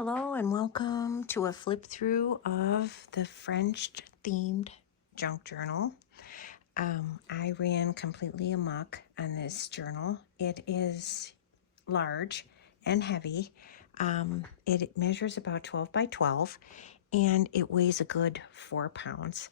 Hello and welcome to a flip through of the French themed junk journal. I ran completely amok on this journal. It is large and heavy. It measures about 12 by 12 and it weighs a good 4 pounds.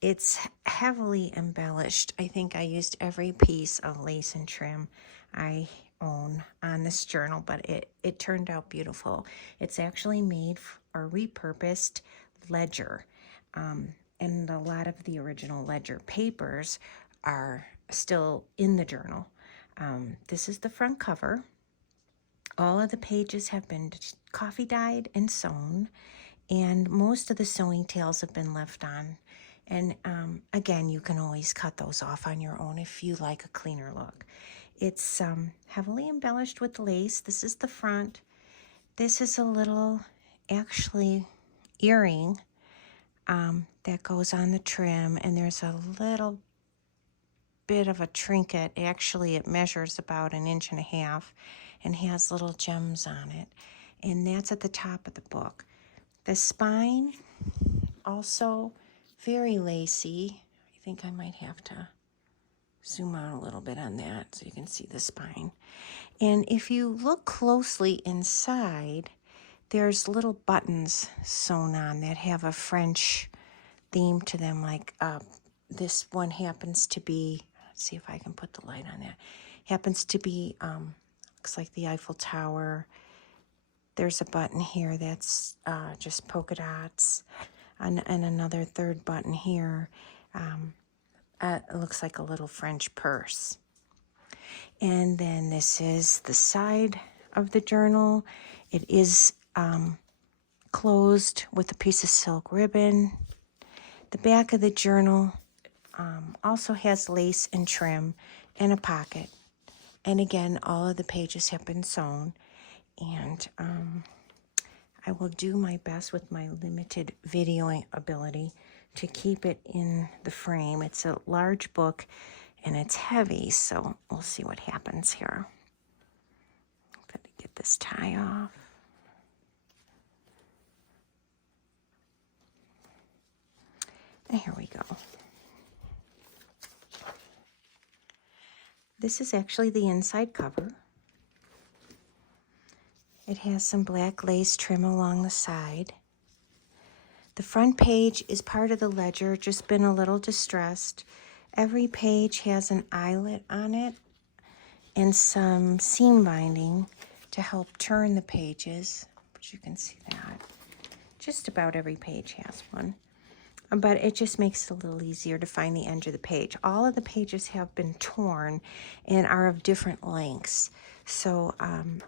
It's heavily embellished. I think I used every piece of lace and trim I own on this journal, but it turned out beautiful. It's actually made or repurposed ledger, and a lot of the original ledger papers are still in the journal. This is the front cover. All of the pages have been coffee dyed and sewn, and most of the sewing tails have been left on. And again, you can always cut those off on your own if you like a cleaner look. It's heavily embellished with lace. This is the front. This is a little, actually, earring that goes on the trim, and there's a little bit of a trinket. Actually, it measures about 1.5 inches and has little gems on it. And that's at the top of the book. The spine, also very lacy. I think I might have to zoom out a little bit on that so you can see the spine. And if you look closely inside, there's little buttons sewn on that have a French theme to them. Like this one happens to be, let's see if I can put the light on that, happens to be, looks like the Eiffel Tower. There's a button here that's just polka dots, and another third button here. It looks like a little French purse. And then this is the side of the journal. It is closed with a piece of silk ribbon. The back of the journal also has lace and trim and a pocket. And again, all of the pages have been sewn. And I will do my best with my limited videoing ability to keep it in the frame. It's a large book and it's heavy, so we'll see what happens here. I'm going to get this tie off. And here we go. This is actually the inside cover. It has some black lace trim along the side. The front page is part of the ledger, just been a little distressed. Every page has an eyelet on it and some seam binding to help turn the pages, but you can see that. Just about every page has one, but it just makes it a little easier to find the end of the page. All of the pages have been torn and are of different lengths, so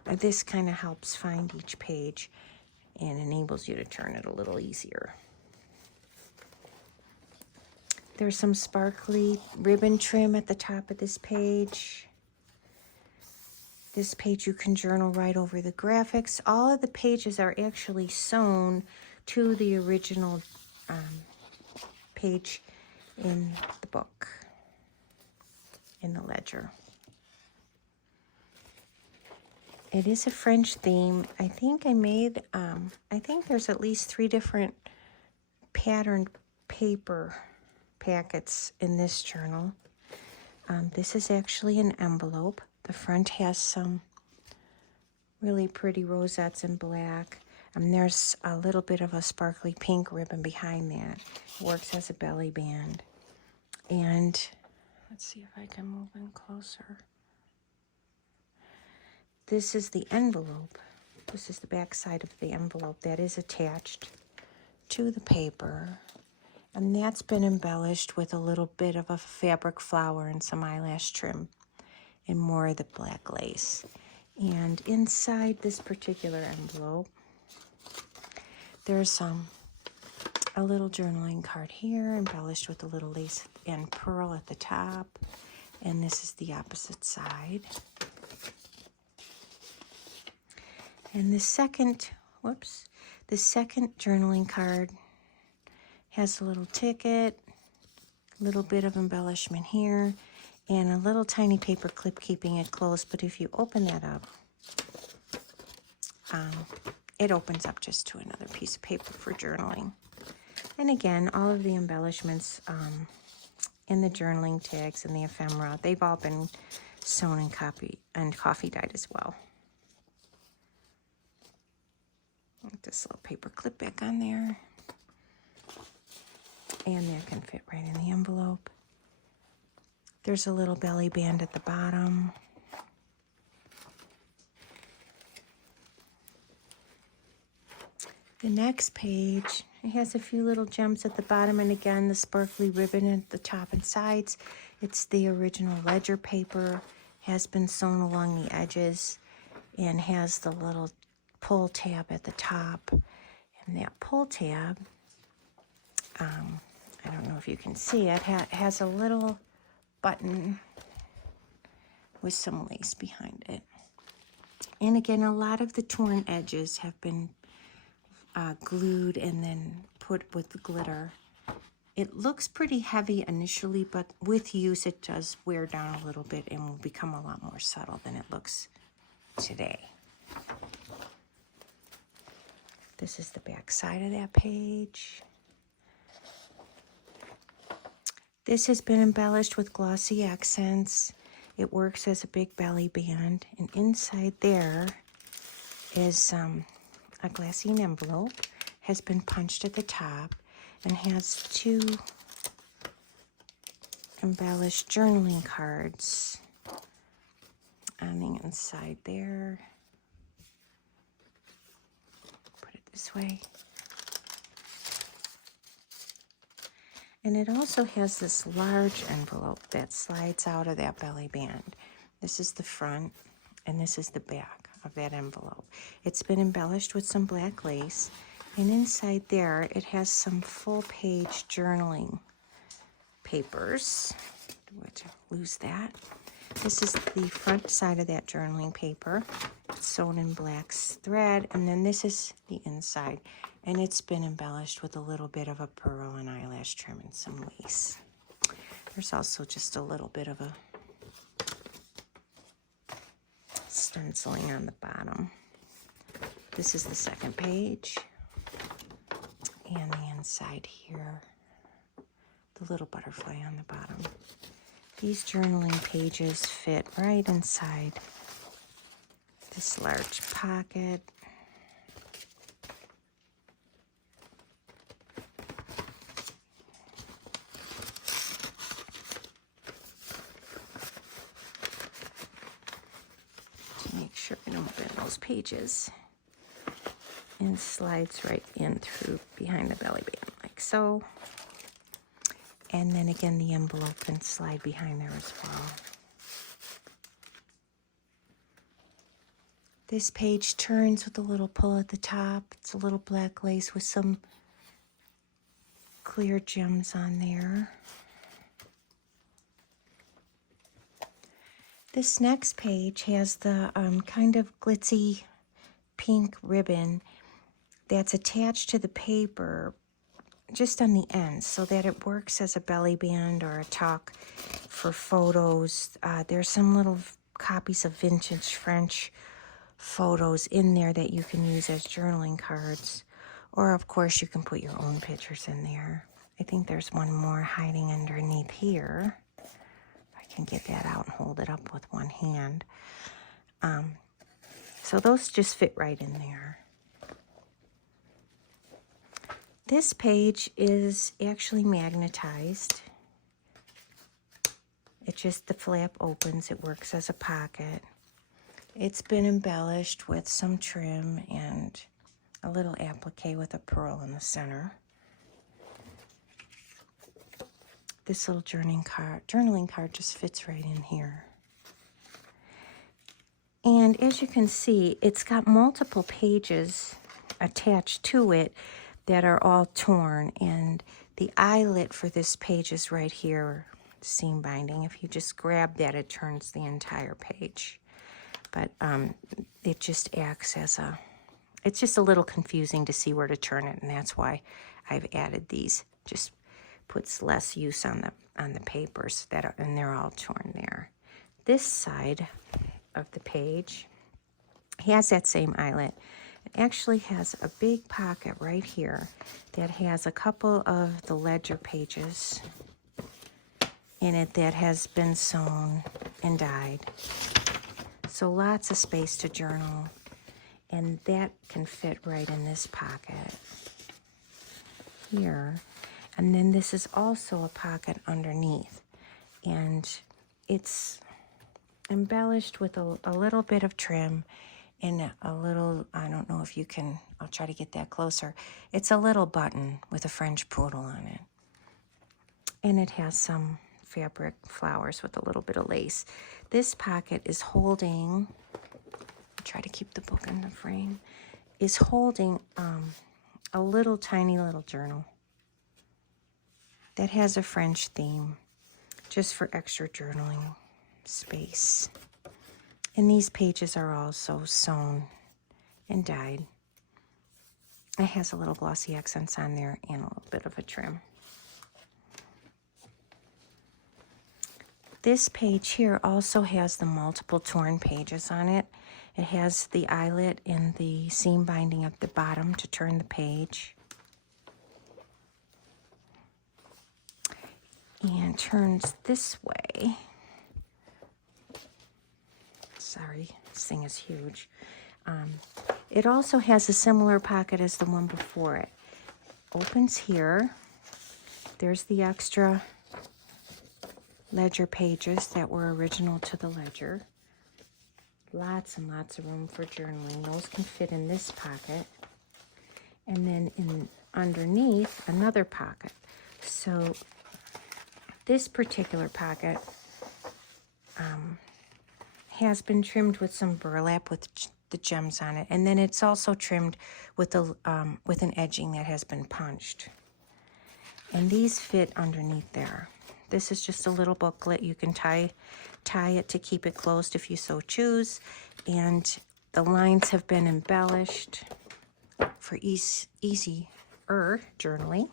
this kind of helps find each page and enables you to turn it a little easier. There's some sparkly ribbon trim at the top of this page. This page you can journal right over the graphics. All of the pages are actually sewn to the original page in the book, in the ledger. It is a French theme. I think I made, I think there's at least 3 different patterned paper packets in this journal. This is actually an envelope. The front has some really pretty rosettes in black. There's a little bit of a sparkly pink ribbon behind that. It works as a belly band. And let's see if I can move in closer. This is the envelope. This is the back side of the envelope that is attached to the paper. And that's been embellished with a little bit of a fabric flower and some eyelash trim and more of the black lace. And inside this particular envelope, there's a little journaling card here, embellished with a little lace and pearl at the top. And this is the opposite side. And the second journaling card has a little ticket, a little bit of embellishment here, and a little tiny paper clip keeping it closed. But if you open that up, it opens up just to another piece of paper for journaling. And again, all of the embellishments in the journaling tags and the ephemera, they've all been sewn and coffee dyed as well. Get this little paper clip back on there. And that can fit right in the envelope. There's a little belly band at the bottom. The next page, it has a few little gems at the bottom, and again, the sparkly ribbon at the top and sides. It's the original ledger paper, has been sewn along the edges, and has the little pull tab at the top. And that pull tab, I don't know if you can see it, has a little button with some lace behind it. And again, a lot of the torn edges have been glued and then put with the glitter. It looks pretty heavy initially, but with use it does wear down a little bit and will become a lot more subtle than it looks today. This is the back side of that page. This has been embellished with glossy accents. It works as a big belly band, and inside there is a glassine envelope, has been punched at the top, and has two embellished journaling cards on the inside there. Put it this way. And it also has this large envelope that slides out of that belly band. This is the front, and this is the back of that envelope. It's been embellished with some black lace, and inside there it has some full-page journaling papers. Would you lose that? This is the front side of that journaling paper. It's sewn in black thread, and then this is the inside, and it's been embellished with a little bit of a pearl and eyelash trim and some lace. There's also just a little bit of a stenciling on the bottom. This is the second page, and the inside here, the little butterfly on the bottom. These journaling pages fit right inside this large pocket. To make sure I don't bend those pages. And slides right in through behind the belly band like so. And then again, the envelope can slide behind there as well. This page turns with a little pull at the top. It's a little black lace with some clear gems on there. This next page has the kind of glitzy pink ribbon that's attached to the paper just on the ends so that it works as a belly band or a tuck for photos. There's some little copies of vintage French photos in there that you can use as journaling cards, or of course you can put your own pictures in there. I think there's one more hiding underneath here. I can get that out and hold it up with one hand. So those just fit right in there. This page is actually magnetized. It just, the flap opens, it works as a pocket. It's been embellished with some trim and a little applique with a pearl in the center. This little journaling card just fits right in here. And as you can see, it's got multiple pages attached to it that are all torn, and the eyelet for this page is right here, seam binding. If you just grab that, it turns the entire page. But it just acts as a, it's just a little confusing to see where to turn it, and that's why I've added these. Just puts less use on the papers that are, and they're all torn there. This side of the page has that same eyelet, It actually has a big pocket right here that has a couple of the ledger pages in it that has been sewn and dyed. So lots of space to journal, and that can fit right in this pocket here. And then this is also a pocket underneath, and it's embellished with a little bit of trim and a little, I don't know if you can, I'll try to get that closer. It's a little button with a French poodle on it. And it has some fabric flowers with a little bit of lace. This pocket is holding, I'll try to keep the book in the frame, is holding a little tiny little journal that has a French theme, just for extra journaling space. And these pages are also sewn and dyed. It has a little glossy accents on there and a little bit of a trim. This page here also has the multiple torn pages on it. It has the eyelet and the seam binding at the bottom to turn the page. And turns this way. Sorry, this thing is huge. It also has a similar pocket as the one before it. Opens here. There's the extra ledger pages that were original to the ledger. Lots and lots of room for journaling. Those can fit in this pocket. And then underneath, another pocket. So this particular pocket has been trimmed with some burlap with the gems on it, and then it's also trimmed with an edging that has been punched. And these fit underneath there. This is just a little booklet. You can tie it to keep it closed if you so choose, and the lines have been embellished for easier journaling.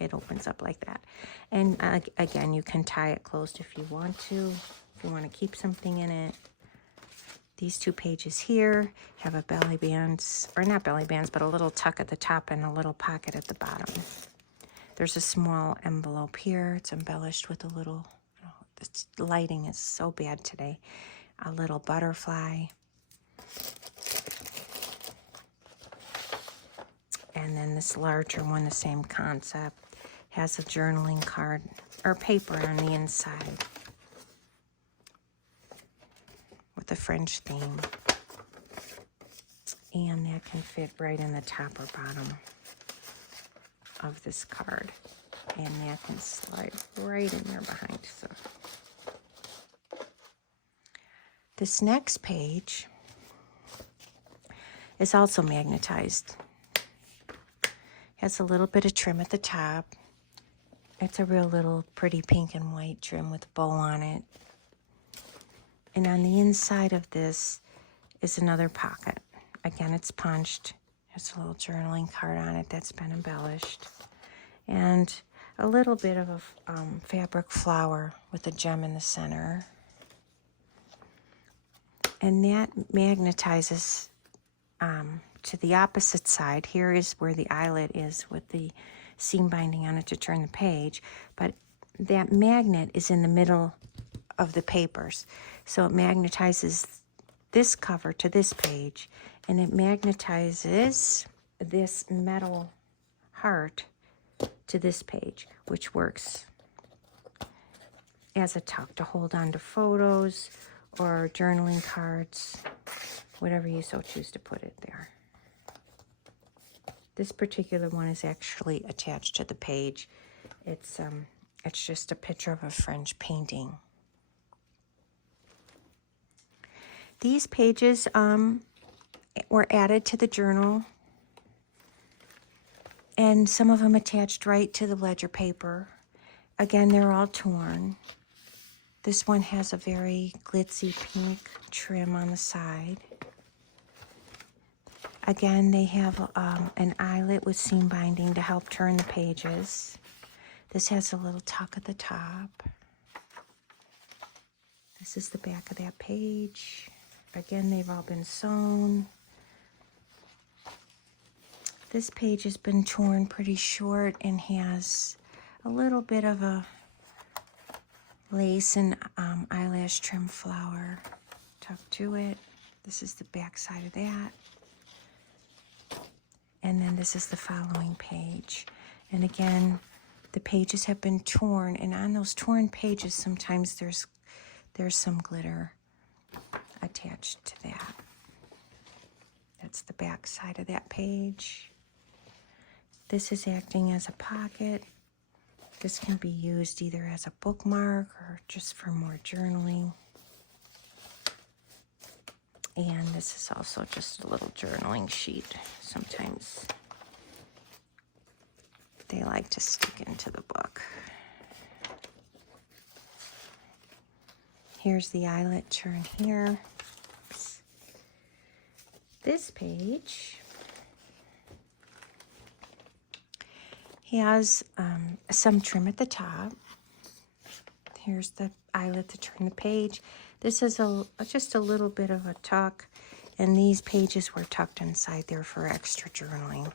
It opens up like that, and again, you can tie it closed if you want to, if you want to keep something in it. These two pages here have a belly bands, or not belly bands, but a little tuck at the top and a little pocket at the bottom. There's a small envelope here. It's embellished with a little, this lighting is so bad today, a little butterfly. And then this larger one, the same concept, has a journaling card or paper on the inside with a French theme. And that can fit right in the top or bottom of this card. And that can slide right in there behind. So this next page is also magnetized. Has a little bit of trim at the top. It's a real little pretty pink and white trim with a bow on it. And on the inside of this is another pocket. Again, it's punched. There's a little journaling card on it that's been embellished. And a little bit of a fabric flower with a gem in the center. And that magnetizes to the opposite side. Here is where the eyelet is with the seam binding on it to turn the page. But that magnet is in the middle of the papers. So it magnetizes this cover to this page, and it magnetizes this metal heart to this page, which works as a tuck to hold on to photos or journaling cards, whatever you so choose to put it there. This particular one is actually attached to the page. It's just a picture of a French painting. These pages were added to the journal, and some of them attached right to the ledger paper. Again, they're all torn. This one has a very glitzy pink trim on the side. Again, they have an eyelet with seam binding to help turn the pages. This has a little tuck at the top. This is the back of that page. Again, they've all been sewn. This page has been torn pretty short and has a little bit of a lace and eyelash trim flower tucked to it. This is the back side of that. And then this is the following page. And again, the pages have been torn, and on those torn pages, sometimes there's some glitter attached to that. That's the back side of that page. This is acting as a pocket. This can be used either as a bookmark or just for more journaling. And this is also just a little journaling sheet. Sometimes they like to stick into the book. Here's the eyelet turn here. Oops. This page has some trim at the top. Here's the eyelet to turn the page. This is just a little bit of a tuck, and these pages were tucked inside there for extra journaling.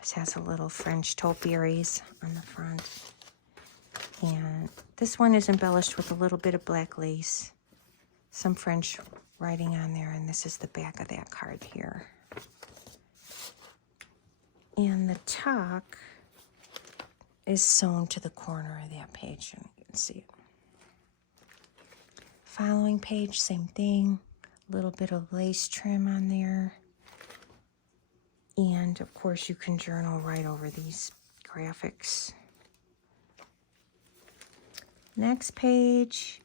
This has a little French topiaries on the front. And this one is embellished with a little bit of black lace, some French writing on there, and this is the back of that card here. And the tuck is sewn to the corner of that page, and you can see it. Following page, same thing, a little bit of lace trim on there. And of course you can journal right over these graphics. Next page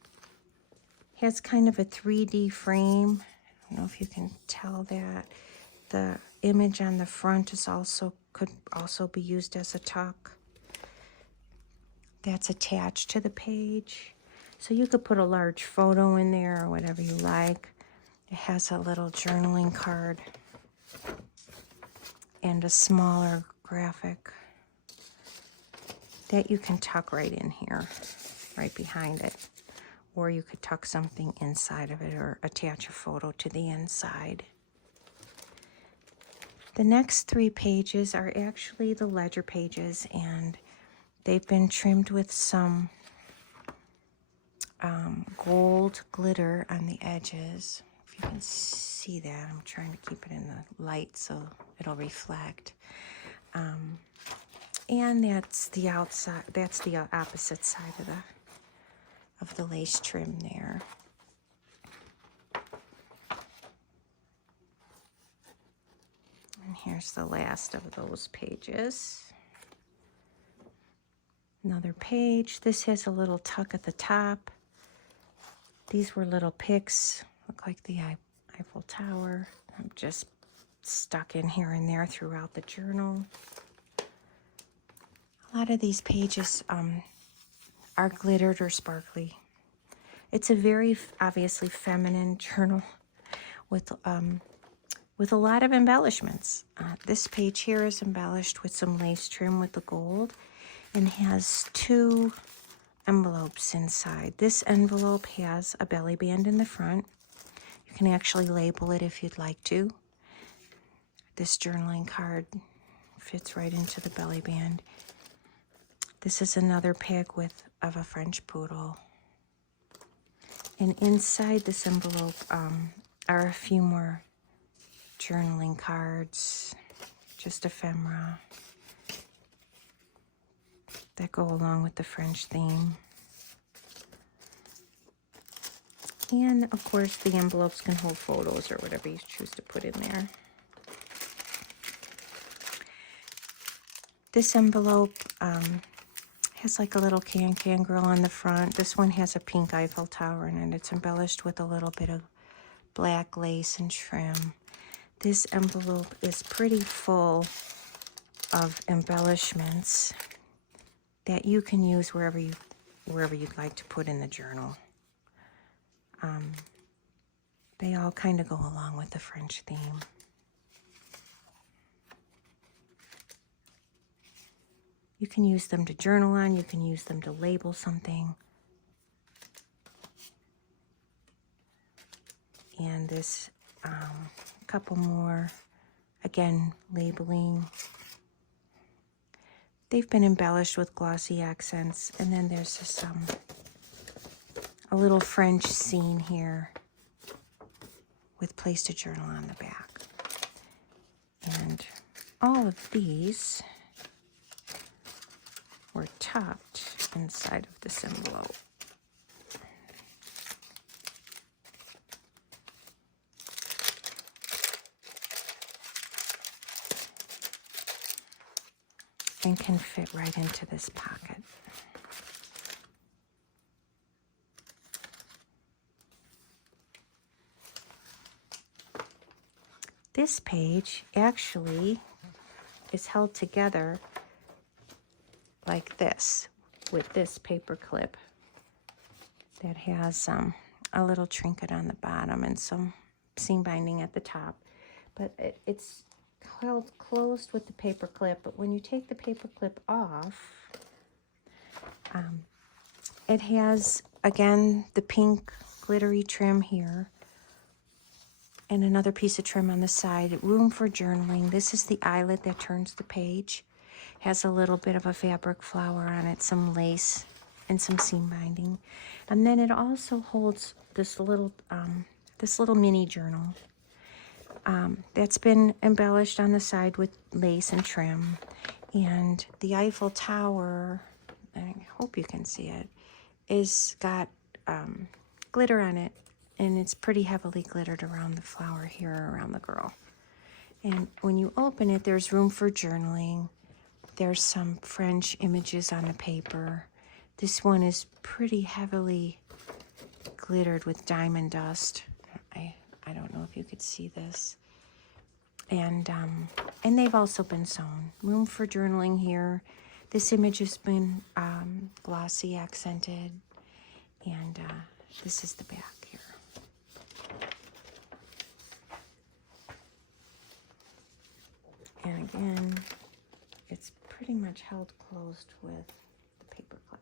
has kind of a 3D frame. I don't know if you can tell that. The image on the front could also be used as a tuck. That's attached to the page. So you could put a large photo in there or whatever you like. It has a little journaling card and a smaller graphic that you can tuck right in here, right behind it. Or you could tuck something inside of it or attach a photo to the inside. The next 3 pages are actually the ledger pages, and they've been trimmed with some gold glitter on the edges. If you can see that, I'm trying to keep it in the light so it'll reflect. And that's the outside, that's the opposite side of the lace trim there. And here's the last of those pages. Another page. This has a little tuck at the top. These were little picks, look like the Eiffel Tower. I'm just stuck in here and there throughout the journal. A lot of these pages are glittered or sparkly. It's a very obviously feminine journal with a lot of embellishments. This page here is embellished with some lace trim with the gold and has 2 envelopes inside. This envelope has a belly band in the front. You can actually label it if you'd like to. This journaling card fits right into the belly band. This is another pig of a French poodle. And inside this envelope are a few more journaling cards, just ephemera, that go along with the French theme. And of course the envelopes can hold photos or whatever you choose to put in there. This envelope has like a little can-can girl on the front. This one has a pink Eiffel Tower in it. It's embellished with a little bit of black lace and trim. This envelope is pretty full of embellishments that you can use wherever you'd like to put in the journal. They all kind of go along with the French theme. You can use them to journal on, you can use them to label something. And this couple more Again, labeling. They've been embellished with glossy accents. And then there's this, a little French scene here with place to journal on the back. And all of these were tucked inside of this envelope. And can fit right into this pocket. This page actually is held together like this with this paper clip that has a little trinket on the bottom and some seam binding at the top. But it's held closed with the paper clip, but when you take the paper clip off, it has, again, the pink glittery trim here and another piece of trim on the side. Room for journaling. This is the eyelet that turns the page. Has a little bit of a fabric flower on it, some lace, and some seam binding. And then it also holds this little mini journal. That's been embellished on the side with lace and trim. And the Eiffel Tower, I hope you can see it, is got glitter on it. And it's pretty heavily glittered around the flower here, around the girl. And when you open it, there's room for journaling. There's some French images on the paper. This one is pretty heavily glittered with diamond dust. I don't know if you could see this. And they've also been sewn. Room for journaling here. This image has been glossy accented. And this is the back here. And again, it's pretty much held closed with the paper clip.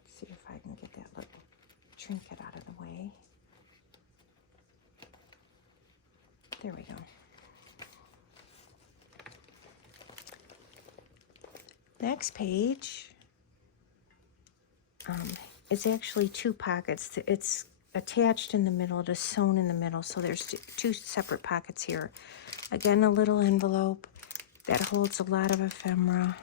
Let's see if I can get that little trinket out of the way. There we go. Next page is actually two pockets. It's attached in the middle, it is sewn in the middle, so there's two separate pockets here. Again, a little envelope that holds a lot of ephemera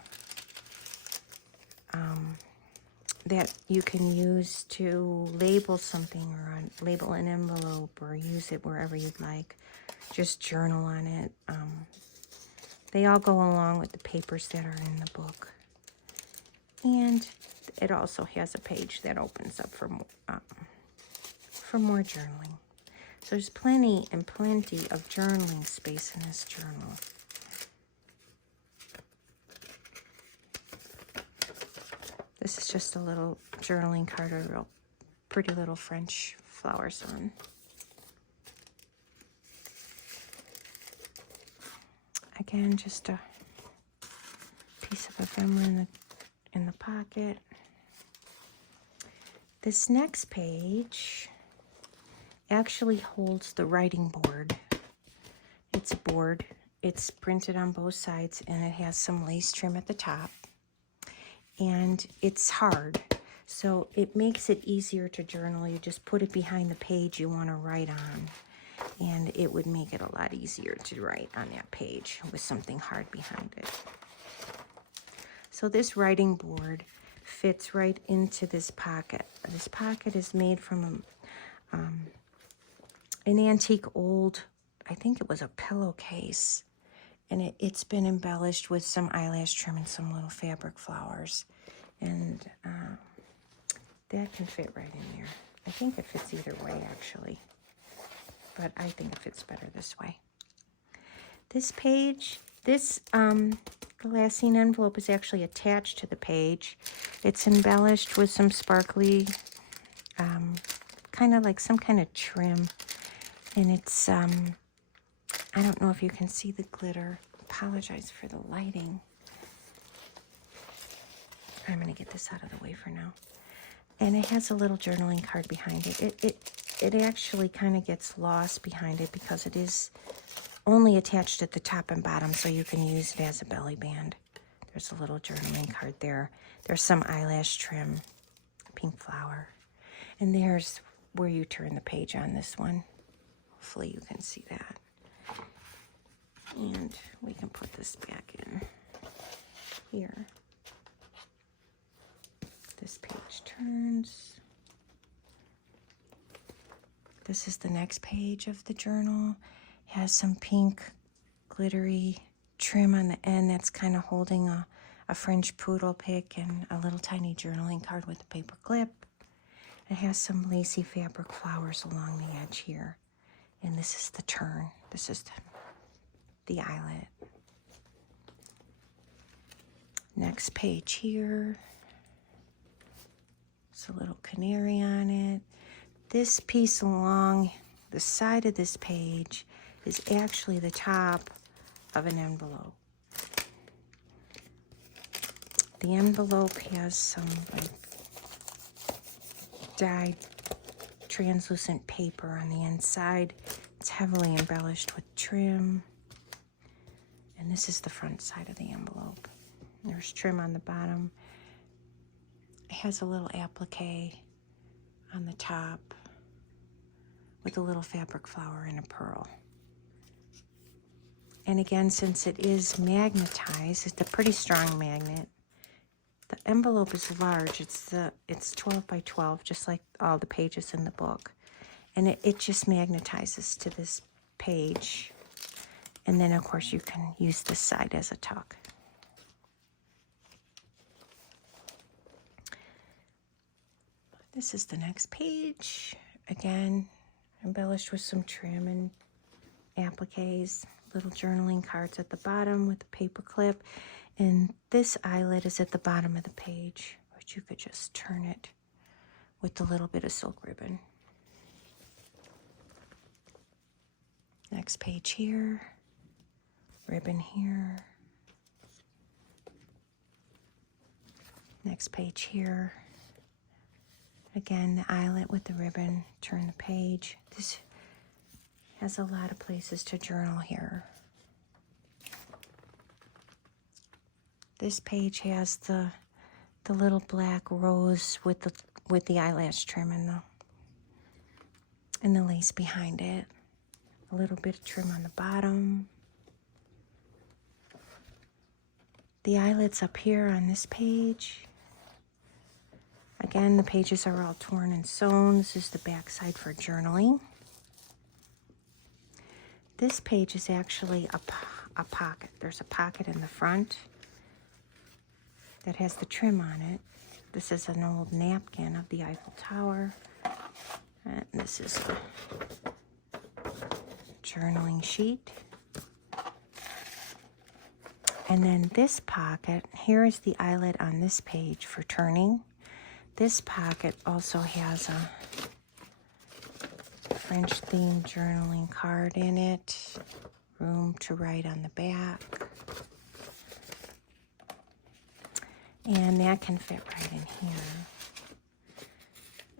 that you can use to label something or label an envelope or use it wherever you'd like. Just journal on it. They all go along with the papers that are in the book. And it also has a page that opens up for more journaling. So there's plenty of journaling space in this journal. This is just a little journaling card, a real pretty little French flowers on. Again, just a piece of ephemera in the pocket. This next page actually holds the writing board. It's a board. It's printed on both sides, and it has some lace trim at the top. And it's hard, so it makes it easier to journal. You just put it behind the page you want to write on, and it would make it a lot easier to write on that page with something hard behind it. So this writing board fits right into this pocket. This pocket is made from an antique old, I think it was a pillowcase, and it's been embellished with some eyelash trim and some little fabric flowers, and that can fit right in there. I think it fits either way, actually, but I think it fits better this way. This page, glassine envelope is actually attached to the page. It's embellished with some sparkly, kind of like some kind of trim. And it's, I don't know if you can see the glitter. Apologize for the lighting. I'm going to get this out of the way for now. And it has a little journaling card behind it. it actually kind of gets lost behind it because it is only attached at the top and bottom, so you can use it as a belly band. There's a little journaling card there. There's some eyelash trim, pink flower. And there's where you turn the page on this one. Hopefully you can see that. And we can put this back in here. This page turns. This is the next page of the journal. It has some pink glittery trim on the end that's kind of holding a French poodle pick and a little tiny journaling card with a paper clip. It has some lacy fabric flowers along the edge here. And this is the turn. This is the eyelet. Next page here. It's a little canary on it. This piece along the side of this page is actually the top of an envelope. The envelope has some like dyed translucent paper on the inside. It's heavily embellished with trim. And this is the front side of the envelope. There's trim on the bottom. It has a little applique on the top with a little fabric flower and a pearl. And again, since it is magnetized, it's a pretty strong magnet. The envelope is large. It's 12 by 12, just like all the pages in the book. And it just magnetizes to this page. And then, of course, you can use this side as a tuck. This is the next page. Again, embellished with some trim and appliques. Little journaling cards at the bottom with a paper clip. And this eyelet is at the bottom of the page, but you could just turn it with a little bit of silk ribbon. Next page here, ribbon here. Next page here. Again, the eyelet with the ribbon, turn the page. This has a lot of places to journal here. This page has the little black rose with the eyelash trim and the lace behind it. A little bit of trim on the bottom. The eyelet's up here on this page. Again, the pages are all torn and sewn. This is the back side for journaling. This page is actually a pocket. There's a pocket in the front that has the trim on it. This is an old napkin of the Eiffel Tower. And this is a journaling sheet. And then this pocket, here is the eyelet on this page for turning. This pocket also has a French themed journaling card in it. Room to write on the back. And that can fit right in here.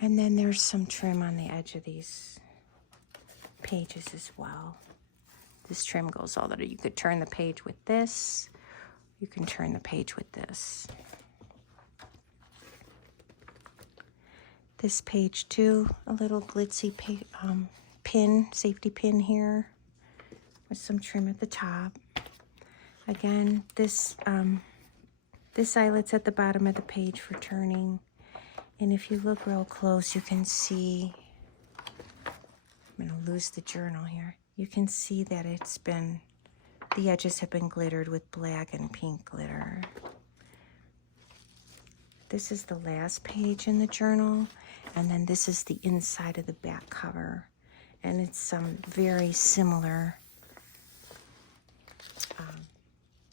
And then there's some trim on the edge of these pages as well. This trim goes all the way. You could turn the page with this. You can turn the page with this. This page too, a little glitzy pin, safety pin here with some trim at the top. Again, this eyelet's at the bottom of the page for turning. And if you look real close, you can see, I'm going to lose the journal here. You can see that the edges have been glittered with black and pink glitter. This is the last page in the journal, and then this is the inside of the back cover. And it's very similar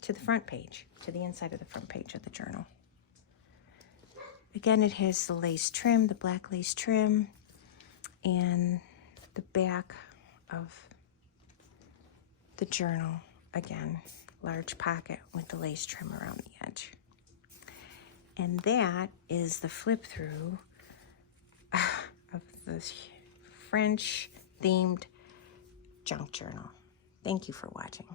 to the front page, to the inside of the front page of the journal. Again, it has the lace trim, the black lace trim, and the back of the journal, again, large pocket with the lace trim around the edge. And that is the flip through of the French themed junk journal. Thank you for watching.